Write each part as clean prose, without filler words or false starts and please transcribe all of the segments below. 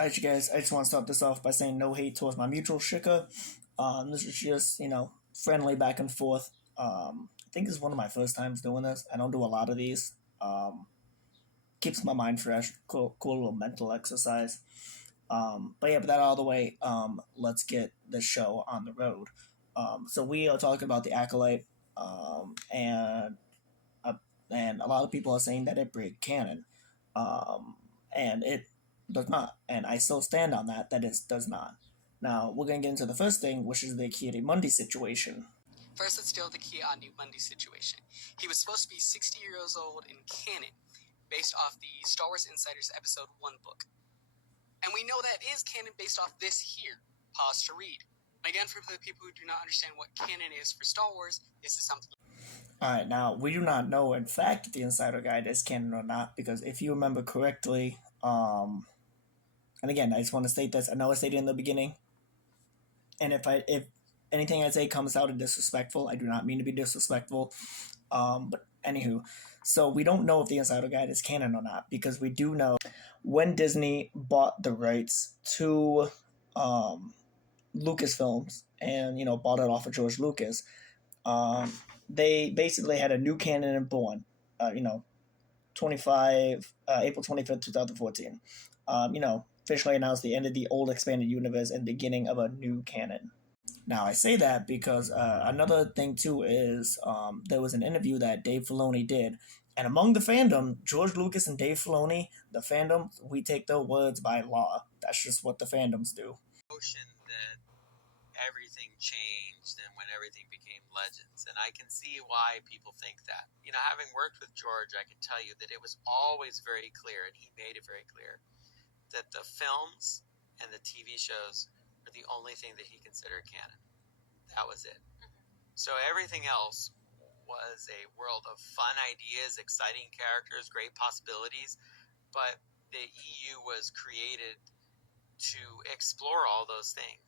Alright, you guys, I just want to start this off by saying no hate towards my mutual Shika. This is just, friendly back and forth. I think this is one of my first times doing this. I don't do a lot of these. Keeps my mind fresh. Cool little mental exercise. But yeah, but that out of the way, let's get the show on the road. So we are talking about the Acolyte, and a lot of people are saying that it breaks canon, and it does not, and I still stand on that. That it does not. Now we're gonna get into the first thing, which is the Ki-Adi-Mundi situation. First, let's deal with the Ki-Adi-Mundi situation. He was supposed to be 60 years old in canon, based off the Star Wars Insiders Episode 1 book. And we know that is canon based off this here. Pause to read. And again, for the people who do not understand what canon is for Star Wars, this is something. Alright, now, we do not know, in fact, if the Insider Guide is canon or not, because if you remember correctly, and again, I just want to state this, I know I stated in the beginning, and if anything I say comes out as disrespectful, I do not mean to be disrespectful, but anywho, so we don't know if the Insider Guide is canon or not, because we do know when Disney bought the rights to Lucasfilms and, bought it off of George Lucas, they basically had a new canon born, April 25th, 2014. Officially announced the end of the old expanded universe and beginning of a new canon. Now, I say that because another thing, too, is there was an interview that Dave Filoni did, and among the fandom, George Lucas and Dave Filoni, the fandom, we take their words by law. That's just what the fandoms do. Notion that everything changed and when everything became Legends, and I can see why people think that. Having worked with George, I can tell you that it was always very clear, and he made it very clear, that the films and the TV shows were the only thing that he considered canon. That was it. So everything else was a world of fun ideas, exciting characters, great possibilities, but the EU was created to explore all those things.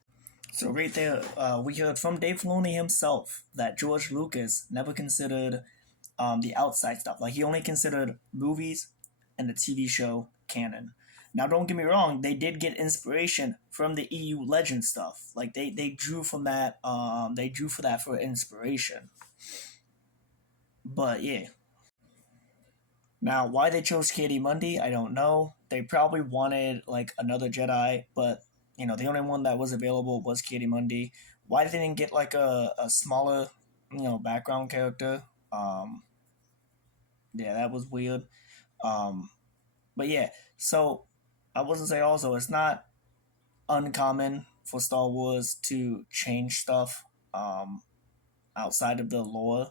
So right there, we heard from Dave Filoni himself that George Lucas never considered the outside stuff. Like, he only considered movies and the TV show canon. Now, don't get me wrong, they did get inspiration from the EU Legend stuff. Like, they drew from that, they drew for that for inspiration. But, yeah. Now, why they chose Ki-Adi-Mundi, I don't know. They probably wanted, another Jedi, but, the only one that was available was Ki-Adi-Mundi. Why they didn't get, a smaller, background character? Yeah, that was weird. But, yeah, so I was going to say also, it's not uncommon for Star Wars to change stuff outside of the lore.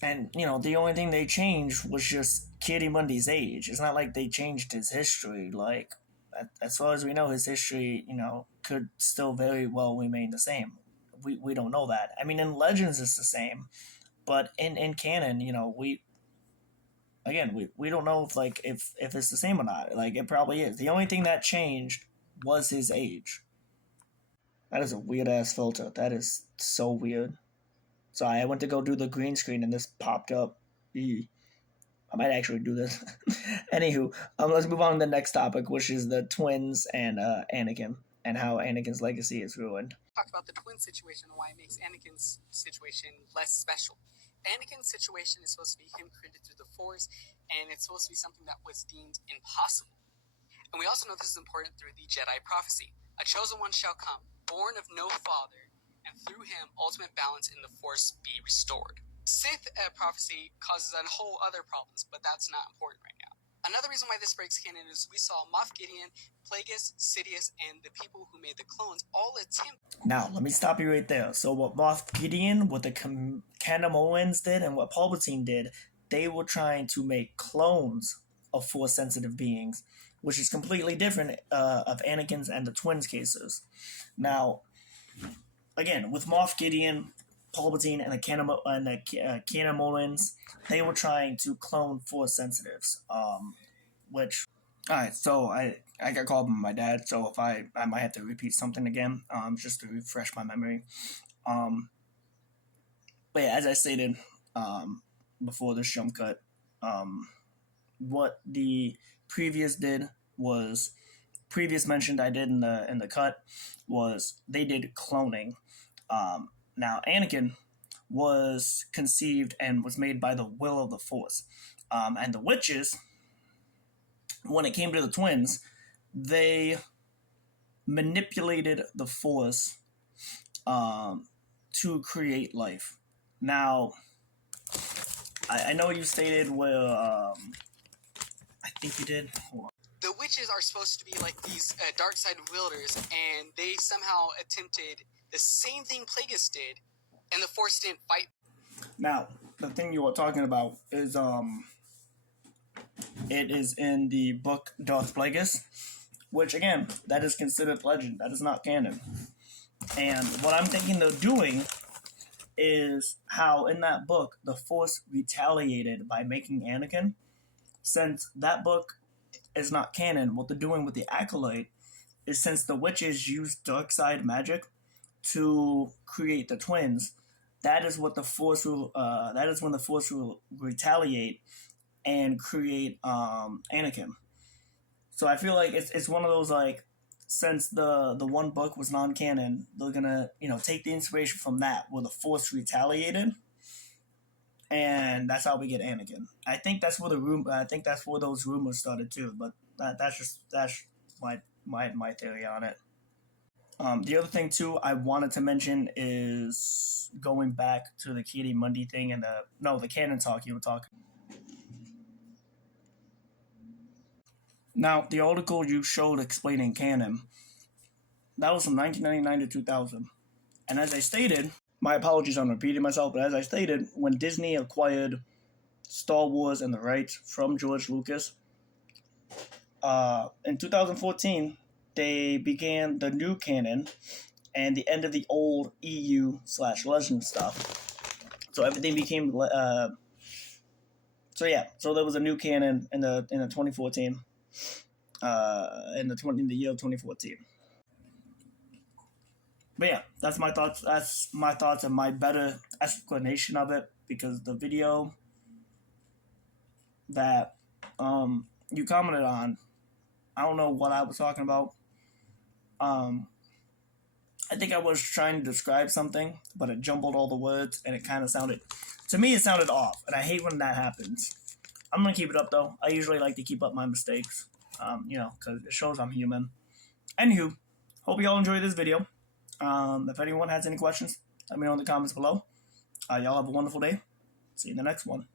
And, the only thing they changed was just Ki-Adi-Mundi's age. It's not like they changed his history. Like, as far as we know, his history, could still very well remain the same. We don't know that. I mean, in Legends it's the same. But in canon, we don't know if it's the same or not. Like, it probably is. The only thing that changed was his age. That is a weird-ass filter. That is so weird. So I went to go do the green screen and this popped up. I might actually do this. Anywho, let's move on to the next topic, which is the twins and Anakin, and how Anakin's legacy is ruined. Talk about the twin situation and why it makes Anakin's situation less special. Anakin's situation is supposed to be him created through the Force, and it's supposed to be something that was deemed impossible. And we also know this is important through the Jedi prophecy. A chosen one shall come, born of no father, and through him ultimate balance in the Force be restored. Sith prophecy causes a whole other problems, but that's not important right now. Another reason why this breaks canon is we saw Moff Gideon, Plagueis, Sidious, and the people who made the clones all attempt. Now, let me stop you right there. So what Moff Gideon, what the Canon did, and what Palpatine did, they were trying to make clones of Force-sensitive beings, which is completely different of Anakin's and the twins' cases. Now, again, with Moff Gideon, Palpatine, and the Canon, they were trying to clone Force sensitives, which... Alright, so I got called by my dad, so if I might have to repeat something again, just to refresh my memory. But yeah, as I stated before this jump cut, what the previous did was previous mention I did in the cut was they did cloning. Now Anakin was conceived and was made by the will of the Force, and the witches, when it came to the twins, they manipulated the Force to create life. Now, I know you stated where I think you did. Hold on. The witches are supposed to be like these dark side wielders, and they somehow attempted the same thing Plagueis did, and the Force didn't fight. Now, the thing you are talking about is it is in the book Darth Plagueis, which again, that is considered legend. That is not canon. And what I'm thinking they're doing is how in that book the Force retaliated by making Anakin. Since that book is not canon, what they're doing with the Acolyte is, since the witches used dark side magic to create the twins, that is what the Force will. That is when the Force will retaliate and create Anakin. So I feel like it's one of those, like, since the one book was non-canon, they're gonna take the inspiration from that where the Force retaliated, and that's how we get Anakin. I think that's where those rumors started too. But that's my theory on it. The other thing too I wanted to mention is going back to the Katie Mundy thing and the canon talk you were talking. Now, the article you showed explaining canon, that was from 1999 to 2000. And as I stated, my apologies on repeating myself, but as I stated, when Disney acquired Star Wars and the rights from George Lucas, in 2014, they began the new canon and the end of the old EU/Legend stuff. So everything became so there was a new canon in the 2014. In the year of 2014. But yeah, that's my thoughts. That's my thoughts and my better explanation of it, because the video that you commented on, I don't know what I was talking about. I think I was trying to describe something, but it jumbled all the words, and it kind of sounded, to me, it sounded off, and I hate when that happens. I'm gonna keep it up though. I usually like to keep up my mistakes. Because it shows I'm human. Anywho, hope you all enjoyed this video. If anyone has any questions, let me know in the comments below. Y'all have a wonderful day. See you in the next one.